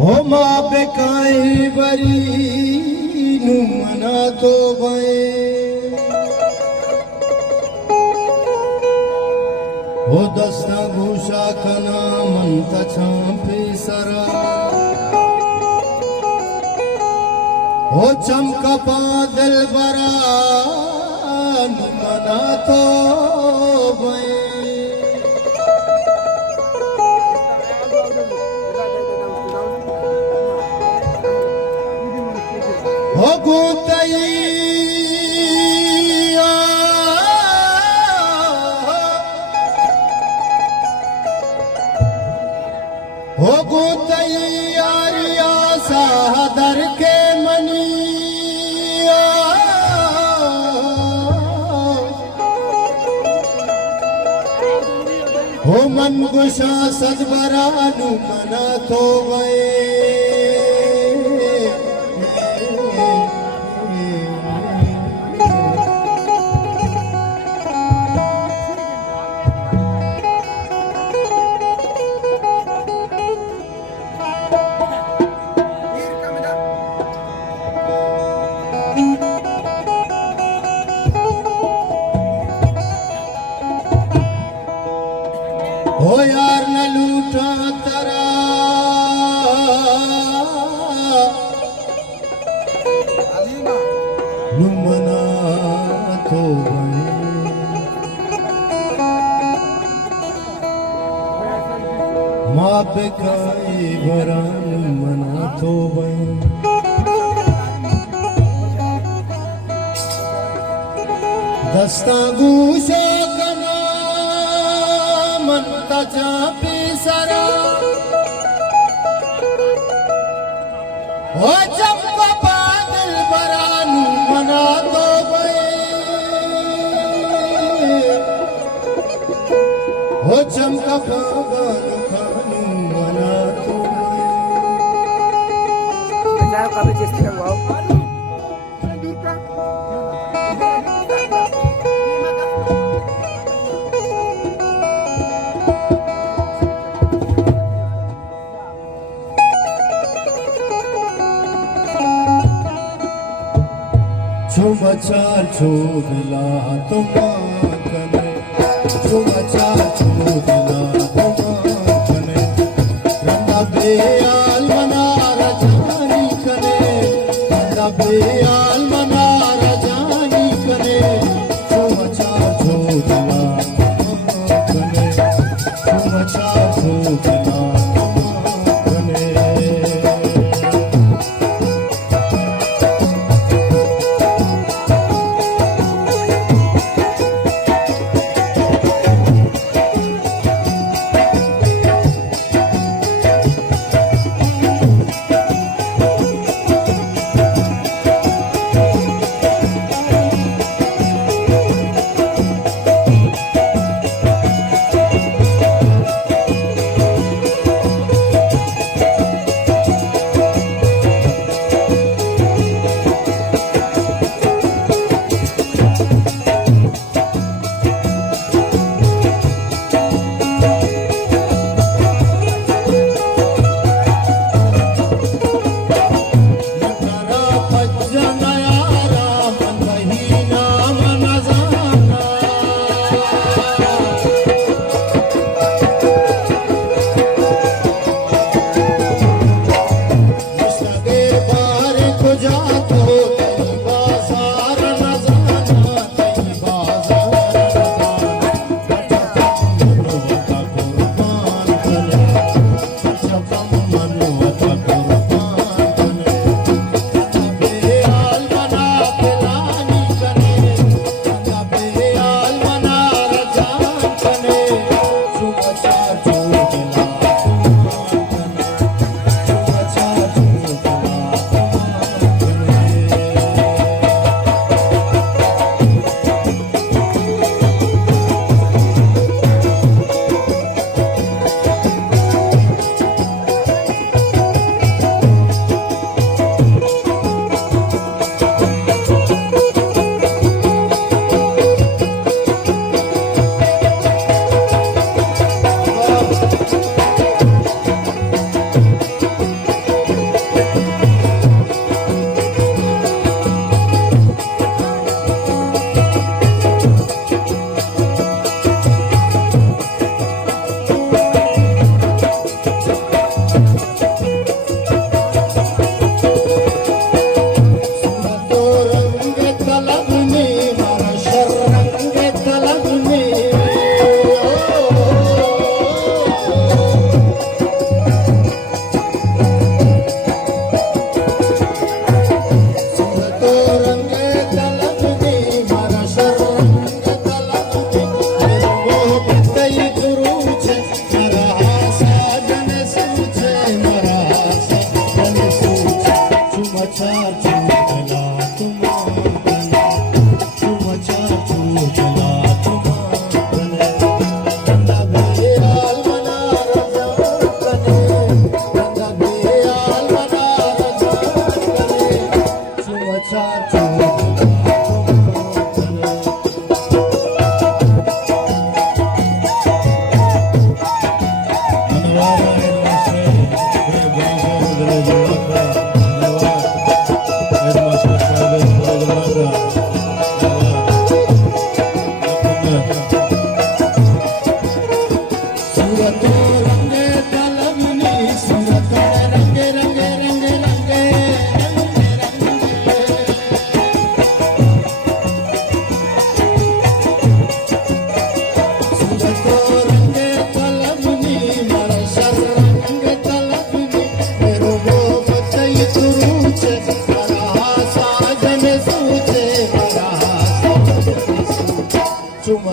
हो मां बेकाई बरी नु मना तो भए हो दस्ता घूषा कना मंत छापे सरा हो चमका बादल बरा नु मना तो भए हो गोतैया हो गोतैयारिया सादर के मनिया हो मन गुशा सदबरानु मना तो गए हो यार न लूटा तरा मना तो माँ पे काई भरा मना तो दस्ता गूशो कना मंता चापी सरा हो चंपा बादल बरानु मना तो गए हो चंपा बादल खानु मना तो गए कभी चेष्टा करो बचा छोड़ला तुम कने बचा छोड़ला तुम कने रंगा बेयाल मना रजानी कने रंगा बेयाल मना रजानी कने बचा छोड़ला तुम कने बचा छोड़ला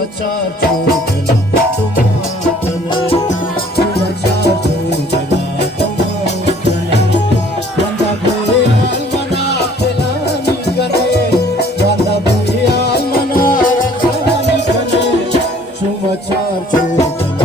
समाचार चोदला तुमातने समाचार चोदला तुमातने वंदा भयाल मना पेलानी करे वंदा भयाल मना रखानी करे समाचार चोदला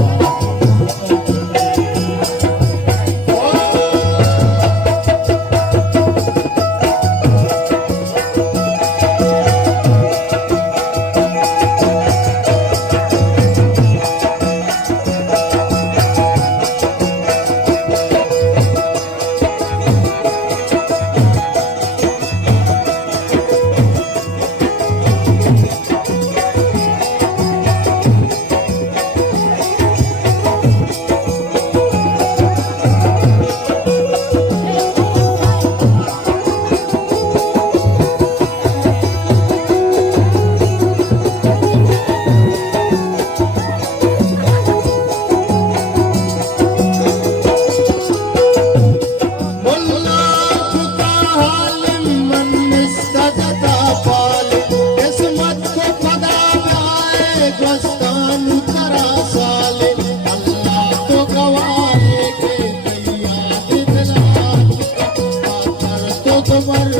তোমার